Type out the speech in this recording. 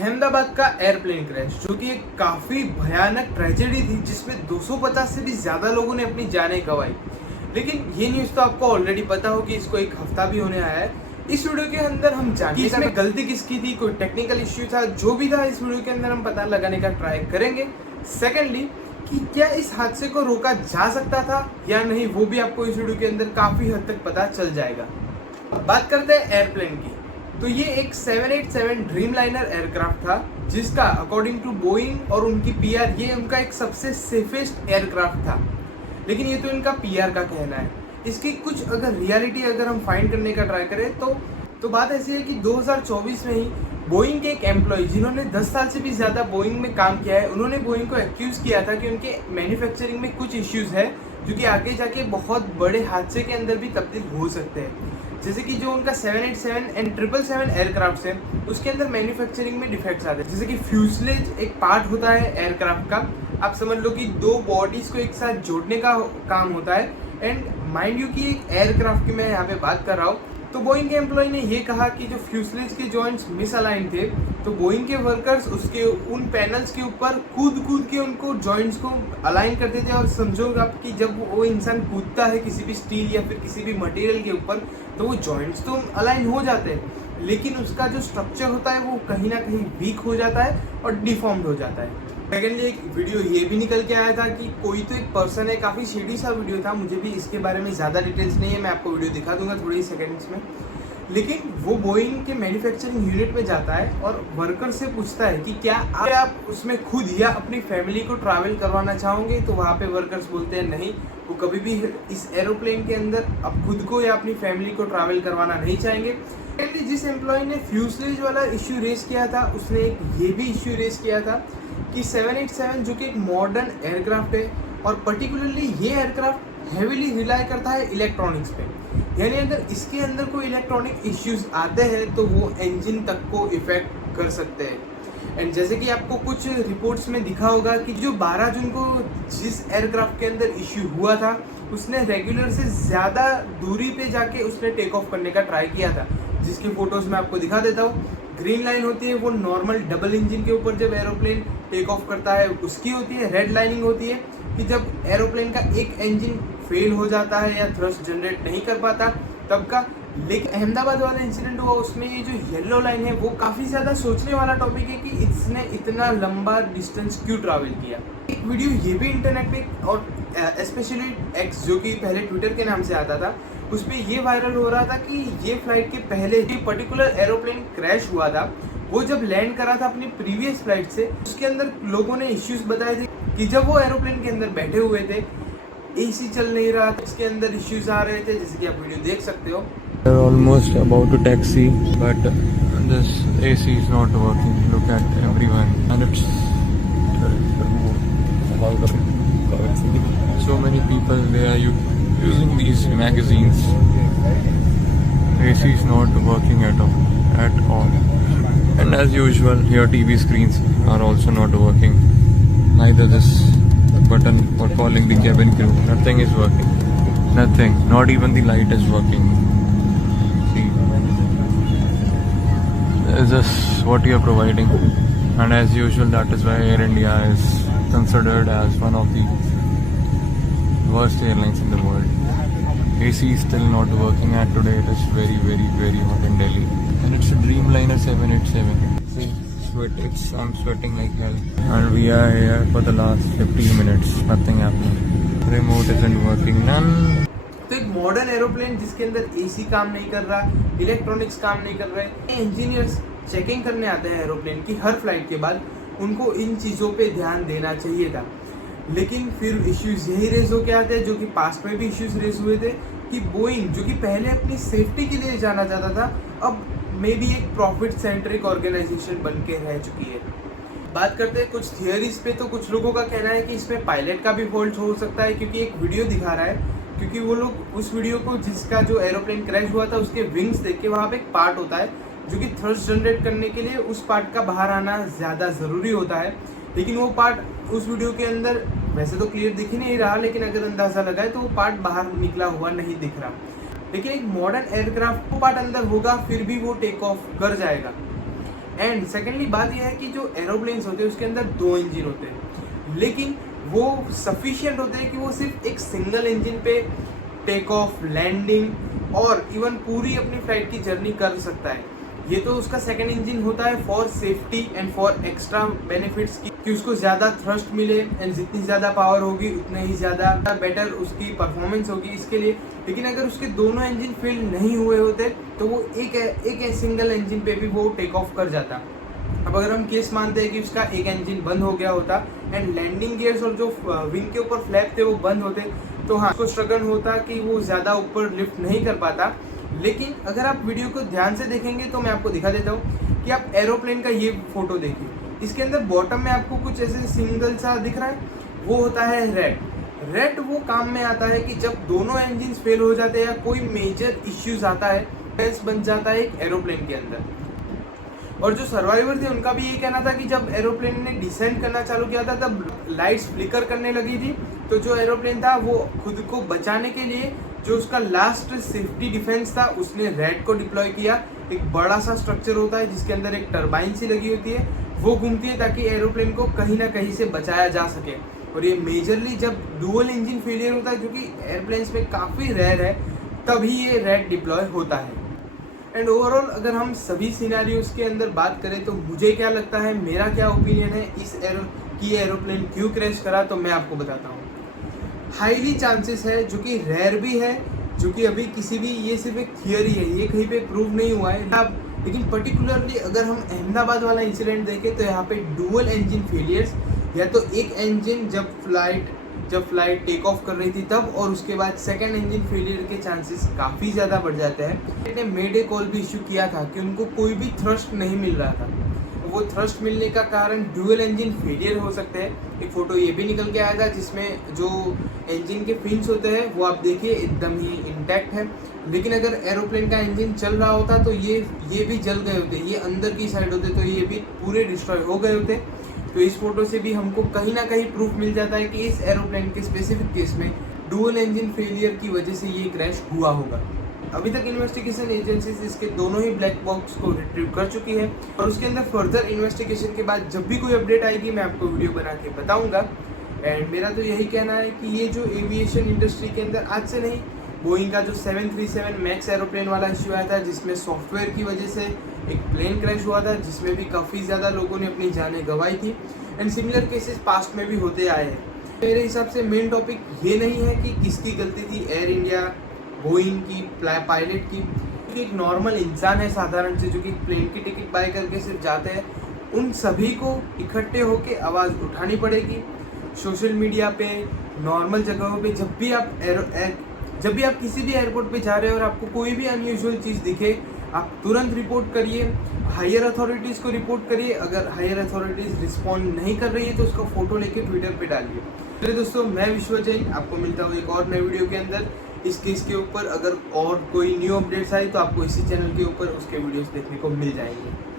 अहमदाबाद का airplane crash जो कि एक काफी भयानक ट्रेजेडी थी जिसमें 250 से भी ज्यादा लोगों ने अपनी जानें गंवाई। लेकिन ये न्यूज तो आपको ऑलरेडी पता हो कि इसको एक हफ्ता भी होने आया है। इस वीडियो के अंदर हम जानते हैं इसमें गलती किसकी थी, कोई टेक्निकल इश्यू था, जो भी था इस वीडियो के अंदर हम पता लगाने का ट्राई करेंगे। सेकेंडली कि क्या इस हादसे को रोका जा सकता था या नहीं, वो भी आपको इस वीडियो के अंदर काफी हद तक पता चल जाएगा। बात करते हैं एयरप्लेन की, तो ये एक 787 ड्रीमलाइनर एयरक्राफ्ट था जिसका अकॉर्डिंग टू बोइंग और उनकी पीआर ये उनका एक सबसे सेफेस्ट एयरक्राफ्ट था। लेकिन ये तो इनका पीआर का कहना है। इसकी कुछ अगर रियलिटी अगर हम फाइंड करने का ट्राई करें तो बात ऐसी है कि 2024 में ही बोइंग के एक एम्प्लॉय जिन्होंने 10 साल से भी ज़्यादा बोइंग में काम किया है, उन्होंने बोइंग को एक्यूज किया था कि उनके मैन्युफैक्चरिंग में कुछ इश्यूज है जो कि आगे जाके बहुत बड़े हादसे के अंदर भी तब्दील हो सकते हैं। जैसे कि जो उनका 787 एंड 777 एयरक्राफ्ट है उसके अंदर मैन्युफैक्चरिंग में डिफेक्ट्स आते हैं। जैसे कि फ्यूजलेज एक पार्ट होता है एयरक्राफ्ट का, आप समझ लो कि दो बॉडीज को एक साथ जोड़ने का काम होता है। एंड माइंड यू कि एक एयरक्राफ्ट की मैं यहाँ पे बात कर रहा हूँ, तो बोइंग के एम्प्लॉय ने ये कहा कि जो फ्यूजलेज के जॉइंट्स मिसअलाइन थे, तो बोइंग के वर्कर्स उसके उन पैनल्स के ऊपर कूद के उनको जॉइंट्स को अलाइन करते थे। और समझो आप कि जब वो इंसान कूदता है किसी भी स्टील या फिर किसी भी मटेरियल के ऊपर, तो वो जॉइंट्स तो अलाइन हो जाते हैं, लेकिन उसका जो स्ट्रक्चर होता है वो कहीं ना कहीं वीक हो जाता है और डिफॉर्म्ड हो जाता है। सेकेंडली एक वीडियो ये भी निकल के आया था कि कोई तो एक पर्सन है, काफ़ी शेडी सा वीडियो था, मुझे भी इसके बारे में ज़्यादा डिटेल्स नहीं है, मैं आपको वीडियो दिखा दूंगा थोड़ी ही सेकेंड्स में। लेकिन वो बोइंग के मैन्युफैक्चरिंग यूनिट में जाता है और वर्कर से पूछता है कि क्या आप उसमें खुद या अपनी फैमिली को ट्रैवल करवाना चाहोगे, तो वहाँ पे वर्कर्स बोलते हैं नहीं, वो कभी भी इस एरोप्लेन के अंदर अब खुद को या अपनी फैमिली को ट्रैवल करवाना नहीं चाहेंगे। जिस एम्प्लॉय ने फ्यूजलेज वाला इश्यू रेस किया था उसने एक ये भी इश्यू रेस किया था कि 787 जो कि एक मॉडर्न एयरक्राफ्ट है और पर्टिकुलरली ये एयरक्राफ्ट हेवीली रिलाई करता है इलेक्ट्रॉनिक्स पे, यानी अगर इसके अंदर कोई इलेक्ट्रॉनिक इश्यूज आते हैं तो वो इंजन तक को इफेक्ट कर सकते हैं। एंड जैसे कि आपको कुछ रिपोर्ट्स में दिखा होगा कि जो 12 जून को जिस एयरक्राफ्ट के अंदर इश्यू हुआ था उसने रेगुलर से ज़्यादा दूरी पे जाके उसने टेक ऑफ करने का ट्राई किया था, जिसकी फोटोज मैं आपको दिखा देता हूँ। ग्रीन लाइन होती है वो नॉर्मल डबल इंजन के ऊपर जब एरोप्लेन टेक ऑफ करता है उसकी होती है। रेड लाइनिंग होती है कि जब एरोप्लेन का एक इंजन फेल हो जाता है या थ्रस्ट जनरेट नहीं कर पाता तब का। लेकिन अहमदाबाद वाला इंसिडेंट हुआ उसमें ये जो येलो लाइन है वो काफ़ी ज़्यादा सोचने वाला टॉपिक है कि इसने इतना लंबा डिस्टेंस क्यों ट्रैवल किया। एक वीडियो ये भी इंटरनेट पे और स्पेशली एक्स जो कि पहले ट्विटर के नाम से आता था उस पर ये वायरल हो रहा था कि ये फ्लाइट के पहले जो पर्टिकुलर एरोप्लेन क्रैश हुआ था वो जब लैंड करा था अपनी प्रीवियस फ्लाइट से, उसके अंदर लोगों ने इश्यूज बताए थे कि जब वो एरोप्लेन के अंदर बैठे हुए थे एसी चल नहीं रहा था, इसके अंदर इश्यूज आ रहे थे, जैसे कि आप वीडियो देख सकते हो। We're almost about to taxi, but this AC is not working. Look at everyone, and it's so many people. They are using these magazines. AC is not working at all. And as usual, your TV screens are also not working. Neither this button for calling the cabin crew. Nothing is working. Nothing. Not even the light is working. Is this what you are providing? And as usual, that is why Air India is considered as one of the worst airlines in the world. AC is still not working, and today it is very hot in Delhi. And it's a Dreamliner 787. See, I'm sweating like hell. And we are here for the last 15 minutes. Nothing happening. Remote isn't working. None. तो एक modern aeroplane जिसके अंदर AC काम नहीं कर रहा, electronics काम नहीं कर रहे, इंजीनियर्स चेकिंग करने आते हैं एरोप्लेन की हर फ्लाइट के बाद, उनको इन चीज़ों पे ध्यान देना चाहिए था। लेकिन फिर इश्यूज यही रेज होके आते हैं जो कि पास्ट में भी इश्यूज रेज हुए थे कि बोइंग जो कि पहले अपनी सेफ्टी के लिए जाना जाता था अब मे बी एक प्रॉफिट सेंट्रिक ऑर्गेनाइजेशन बन के रह चुकी है। बात करते हैं कुछ थियरीज पे, तो कुछ लोगों का कहना है कि इसमें पायलट का भी फॉल्ट हो सकता है क्योंकि एक वीडियो दिखा रहा है, क्योंकि वो लोग उस वीडियो को जिसका जो एरोप्लेन क्रैश हुआ था उसके विंग्स देख के वहाँ पे एक पार्ट होता है जो कि थ्रस्ट जनरेट करने के लिए उस पार्ट का बाहर आना ज़्यादा ज़रूरी होता है। लेकिन वो पार्ट उस वीडियो के अंदर वैसे तो क्लियर दिख ही नहीं रहा, लेकिन अगर अंदाज़ा लगाए तो वो पार्ट बाहर निकला हुआ नहीं दिख रहा। लेकिन एक मॉडर्न एयरक्राफ्ट वो पार्ट अंदर होगा फिर भी वो टेक ऑफ कर जाएगा। एंड सेकेंडली बात यह है कि जो एरोप्लेन्स होते हैं उसके अंदर 2 इंजन होते हैं, लेकिन वो सफिशिएंट होते हैं कि वो सिर्फ एक सिंगल इंजन पे टेक ऑफ, लैंडिंग और इवन पूरी अपनी फ्लाइट की जर्नी कर सकता है। ये तो उसका सेकंड इंजन होता है for safety and for extra benefits कि उसको ज़्यादा थ्रस्ट मिले एंड जितनी ज़्यादा पावर होगी उतने ही ज़्यादा बेटर उसकी परफॉर्मेंस होगी इसके लिए। लेकिन अगर उसके दोनों इंजन फेल नहीं हुए होते तो वो एक सिंगल इंजन पे भी वो टेक ऑफ कर जाता। अब अगर हम केस मानते हैं कि उसका एक इंजन बंद हो गया होता एंड लैंडिंग गियर्स और जो विंग के ऊपर फ्लैप थे वो बंद होते, तो हाँ उसको स्ट्रगल होता कि वो ज़्यादा ऊपर लिफ्ट नहीं कर पाता। लेकिन अगर आप वीडियो को ध्यान से देखेंगे तो मैं आपको दिखा देता हूँ कि आप एरोप्लेन का ये फोटो देखिए, इसके अंदर बॉटम में आपको कुछ ऐसे सिंगल सा दिख रहा है, वो होता है रेड वो काम में आता है कि जब दोनों इंजन फेल हो जाते हैं या कोई मेजर इश्यूज आता है, टेंस बन जाता है एक एरोप्लेन के अंदर। और जो सर्वाइवर थे उनका भी ये कहना था कि जब एरोप्लेन ने डिसेंड करना चालू किया था तब लाइट्स फ्लिकर करने लगी थी, तो जो एरोप्लेन था वो खुद को बचाने के लिए जो उसका लास्ट सेफ्टी डिफेंस था उसने रेड को डिप्लॉय किया। एक बड़ा सा स्ट्रक्चर होता है जिसके अंदर एक टरबाइन सी लगी होती है, वो घूमती है ताकि एरोप्लेन को कहीं ना कहीं से बचाया जा सके। और ये मेजरली जब डुअल इंजन फेलियर होता है जो कि एयरप्लेन्स में काफ़ी रेयर है, तभी ये रेड डिप्लॉय होता है। एंड ओवरऑल अगर हम सभी सिनेरियोज के अंदर बात करें तो मुझे क्या लगता है, मेरा क्या ओपिनियन है इस एरोप्लेन क्यों क्रैश करा, तो मैं आपको बताता हूँ। हाईली चांसेस है, जो कि रेयर भी है, जो कि अभी किसी भी, ये सिर्फ एक थियरी है, ये कहीं पे प्रूव नहीं हुआ है। लेकिन पर्टिकुलरली अगर हम अहमदाबाद वाला इंसिडेंट देखें तो यहाँ पे डुअल इंजन फेलियर्स, या तो एक इंजन जब फ्लाइट टेक ऑफ कर रही थी तब, और उसके बाद सेकंड इंजन फेलियर के चांसेस काफ़ी ज़्यादा बढ़ जाते हैं। मैंने मेडे कॉल भी इशू किया था कि उनको कोई भी थ्रस्ट नहीं मिल रहा था, वो थ्रस्ट मिलने का कारण डुअल इंजन फेलियर हो सकते हैं। एक फोटो ये भी निकल के आया था जिसमें जो इंजन के फिन्स होते हैं वो आप देखिए एकदम ही इंटैक्ट है, लेकिन अगर एरोप्लेन का इंजन चल रहा होता तो ये भी जल गए होते, ये अंदर की साइड होते तो ये भी पूरे डिस्ट्रॉय हो गए होते। तो इस फोटो से भी हमको कहीं ना कहीं प्रूफ मिल जाता है कि इस एरोप्लेन के स्पेसिफिक केस में डुअल इंजन फेलियर की वजह से ये क्रैश हुआ होगा। अभी तक इन्वेस्टिगेशन एजेंसीज इसके दोनों ही ब्लैक बॉक्स को रिट्रीव कर चुकी है और उसके अंदर फर्दर इन्वेस्टिगेशन के बाद जब भी कोई अपडेट आएगी मैं आपको वीडियो बना के बताऊंगा। एंड मेरा तो यही कहना है कि ये जो एविएशन इंडस्ट्री के अंदर आज से नहीं, बोइंग का जो 737 मैक्स एरोप्लेन वाला इश्यू आया था जिसमें सॉफ्टवेयर की वजह से एक प्लेन क्रैश हुआ था जिसमें भी काफ़ी ज़्यादा लोगों ने अपनी जानें गंवाई थी, एंड सिमिलर केसेस पास्ट में भी होते आए हैं। मेरे हिसाब से मेन टॉपिक ये नहीं है कि किसकी गलती थी, एयर इंडिया, बोइंग की, पायलट की। क्योंकि एक नॉर्मल इंसान है साधारण से जो कि प्लेन की टिकट बाय करके सिर्फ जाते हैं, उन सभी को इकट्ठे होकर आवाज़ उठानी पड़ेगी सोशल मीडिया पे, नॉर्मल जगहों पे। जब भी आप किसी भी एयरपोर्ट पे जा रहे हो और आपको कोई भी अनयूजुअल चीज़ दिखे, आप तुरंत रिपोर्ट करिए, हायर अथॉरिटीज़ को रिपोर्ट करिए। अगर हायर अथॉरिटीज़ रिस्पॉन्ड नहीं कर रही है तो उसका फ़ोटो लेके ट्विटर पे डालिए। चलिए दोस्तों, मैं विश्व जैन आपको मिलता हूँ एक और नए वीडियो के अंदर इस केस के ऊपर। अगर और कोई न्यू अपडेट्स आए तो आपको इसी चैनल के ऊपर उसके वीडियोस देखने को मिल जाएंगे।